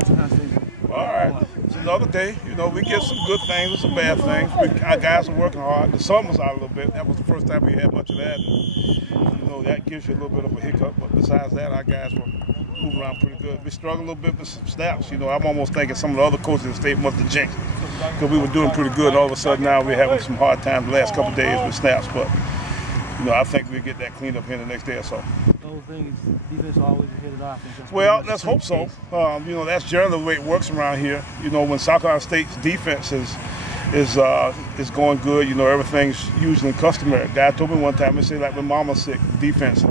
coaching Huntsville? All right, it's another day. You know, we get some good things and some bad things. Our guys are working hard. The sun was out a little bit. That was the first time we had much of that. And, you know, that gives you a little bit of a hiccup. But besides that, our guys were moving around pretty good. We struggled a little bit with some snaps. You know, I'm almost thinking some of the other coaches in the state must have jinxed because we were doing pretty good. All of a sudden now we're having some hard times the last couple of days with snaps. But, you know, I think we'll get that cleaned up here in the next day or so. The whole thing is defense always ahead of the offense. Well, let's hope so. You know, that's generally the way it works around here. You know, when South Carolina State's defense is going good, you know, everything's usually customary. A guy told me one time, he said, like when mama's sick, defense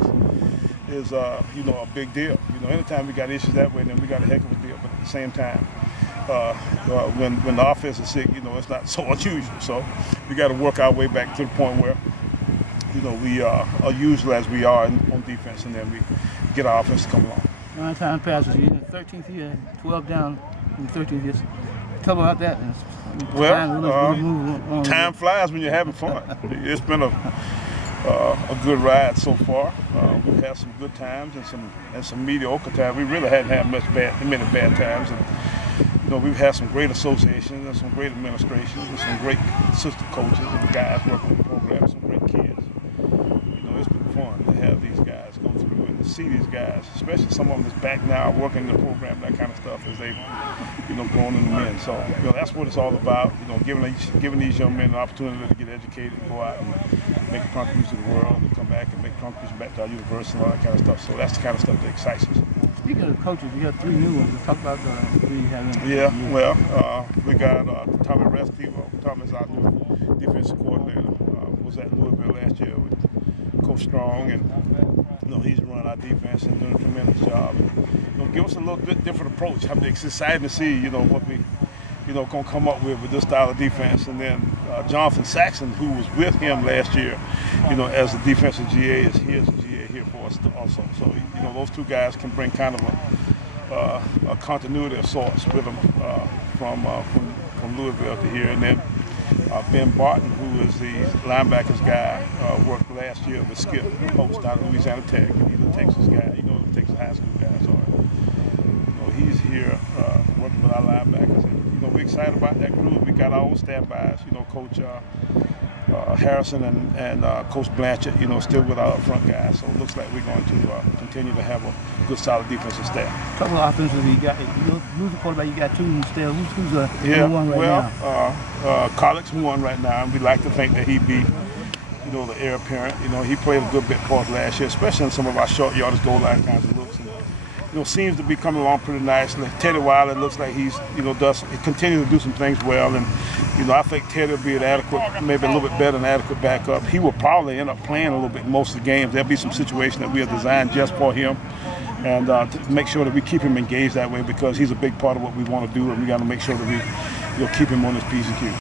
is you know, a big deal. You know, anytime we got issues that way, then we got a heck of a deal. But at the same time, when the offense is sick, you know, it's not so unusual. So we got to work our way back to the point where, you know, we are usual as we are on defense, and then we get our offense to come along. 9 time passes, you're in the 13th year, 12 down in the 13th year. Tell me about that. Well, time flies when you're having fun. It's been a good ride so far. We've had some good times and some mediocre times. We really hadn't had many bad times. And, you know, we've had some great associations and some great administrations and some great assistant coaches and the guys working on the program, some great kids. You know, it's been fun to have these guys go through and to see these guys, especially some of them that's back now working in the program, that kind of stuff, as they've, you know, grown into men. So, you know, that's what it's all about. You know, giving these young men an opportunity to get educated and go out and make a contribution to the world, and come back and make a contribution back to our university and all that kind of stuff. So that's the kind of stuff that excites us. Speaking of coaches, we have 3 new ones. Let's talk about the 3 you have in. Yeah, well, we got Tommy Restivo. Tommy's our new defensive coordinator. Was at Louisville last year with Coach Strong, and, you know, he's running our defense and doing a tremendous job. And, you know, give us a little bit different approach. I'm excited to see, you know, what we, you know, gonna come up with this style of defense. And then Jonathan Saxon, who was with him last year, you know, as the defensive GA, is his GA here for us also. So, you know, those 2 guys can bring kind of a continuity of sorts with them from Louisville to here. And then Ben Barton, who is the linebackers guy, worked last year with Skip Post out of Louisiana Tech, and he's a Texas guy. You know, the Texas high school guy. So, you know, he's here working with our linebackers, and, you know, we're excited about that group. We got our own standbys. You know, Coach Harrison and Coach Blanchard, you know, still with our front guys. So it looks like we're going to continue to have a good, solid defensive staff. A couple of offenses you got. You lose the quarterback, you got 2 instead. Who's number 1 right now? Collett's 1 right now, and we like to think that he'd be, you know, the heir apparent. You know, he played a good bit for us last year, especially in some of our short yardage goal line kinds of looks. And, you know, seems to be coming along pretty nicely. Teddy Wiley looks like he's, you know, continues to do some things well, and, you know, I think Teddy will be an adequate, maybe a little bit better than adequate backup. He will probably end up playing a little bit in most of the games. There'll be some situations that we have designed just for him, and to make sure that we keep him engaged that way, because he's a big part of what we want to do, and we got to make sure that we, you know, keep him on his P's and Q's.